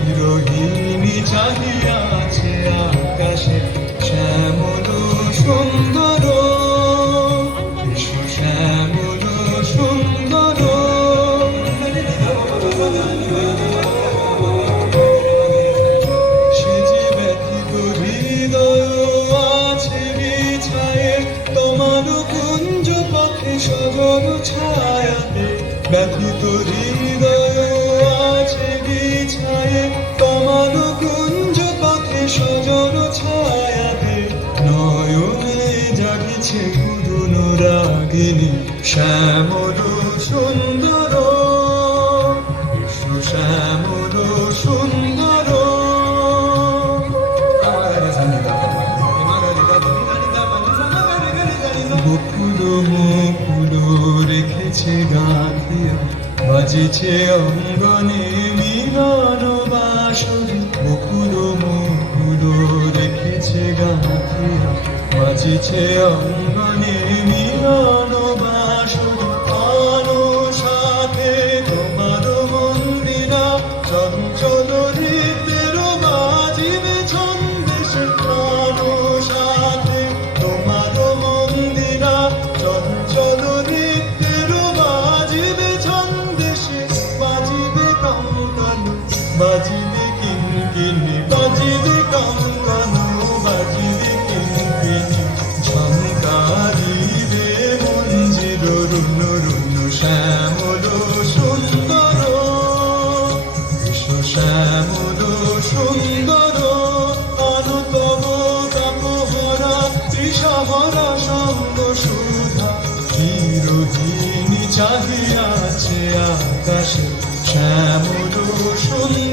বিরোহিণী চাহিয়াছে আকাশে শ্যামল সুন্দর শ্যামল সুন্দর সে যে ব্যথিত হৃদয় আছে বিছায়ে তোমার কুঞ্জ পথে সজল ছায়াতে ব্যথিত হৃদয় আছে বিছায়ে তোমার কুঞ্জ পথে সজল ছায়াতে নয়নে জাগিছে করুণ রাগিনী শ্যামল সুন্দর শ্যামল সুন্দর বকুল মুকুল রেখেছে গাঁথিয়া বাজিছে অঙ্গনে মিলন বাঁশরি বকুল মুকুল রেখেছে গাঁথিয়া বাজিছে অঙ্গনে মিলন বাঁশরি আনো সাথে তোমার মন্দিরা চঞ্চল হৃদের বাজিবে ছন্দেশে আনো সাথে তোমার মন্দিরা চঞ্চল হৃদের বাজিবে ছন্দেশে বাজিবে কঙ্কন বাজিবে কিঙ্কিণী বাজিবে কঙ্কন বাজিবে কিঙ্কিণী ঝঙ্কারিবে মঞ্জির রুন রুন শ্যামল সুন্দর শ্যামল সুন্দর অনুতম তাপহরা তৃষাভরা সঙ্গ সুধা বিরোহিণী চাহিয়াছে আকাশে শ্যামল সুন্দর